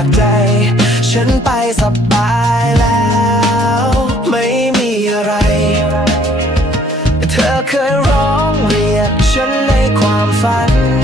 จากใจ ฉันไปสบายแล้ว ไม่มีอะไร เธอเคยร้องเรียกฉันในความฝัน